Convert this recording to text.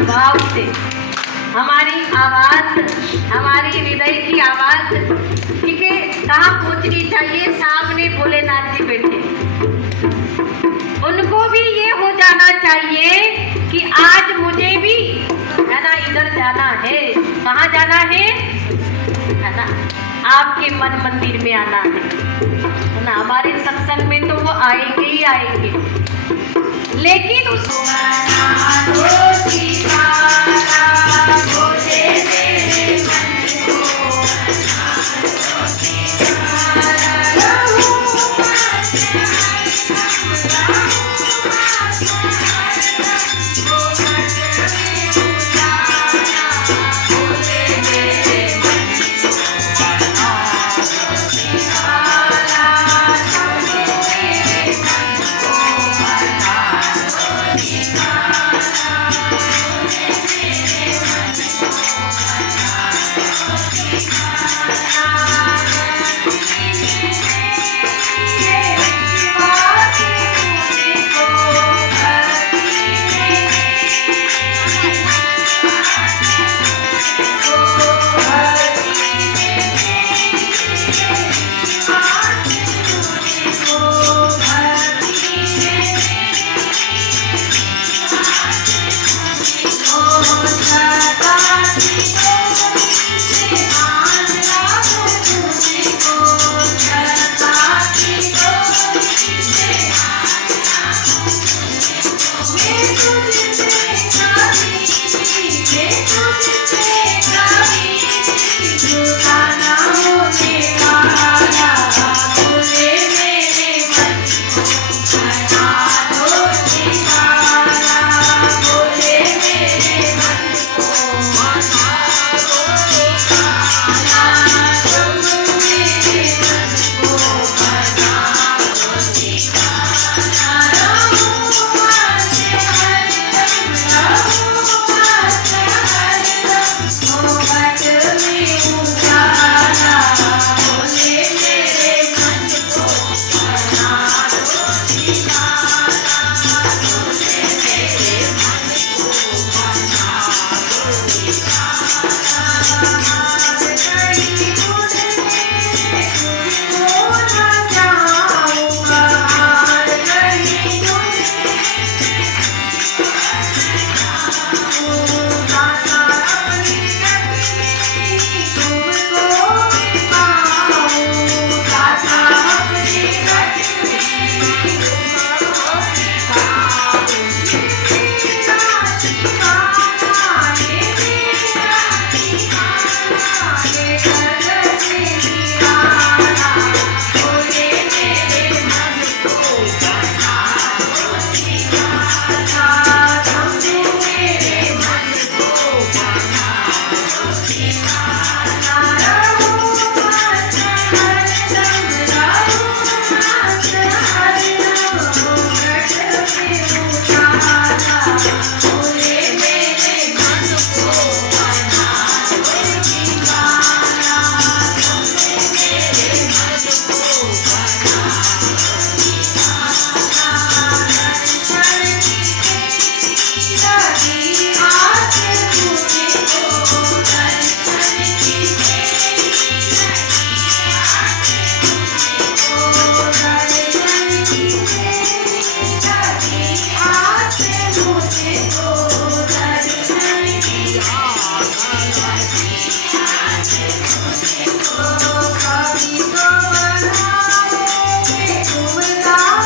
भाव से हमारी आवाज, हमारी हृदय की आवाज, ठीक है, कहाँ पहुँचनी चाहिए? सामने भोलेनाथ जी बैठे, उनको भी ये हो जाना चाहिए कि आज मुझे भी, है ना, इधर जाना है। कहाँ जाना है ना? आपके मन मंदिर में आना है ना। हमारे सत्संग में तो वो आएंगे ही आएंगे, लेकिन उस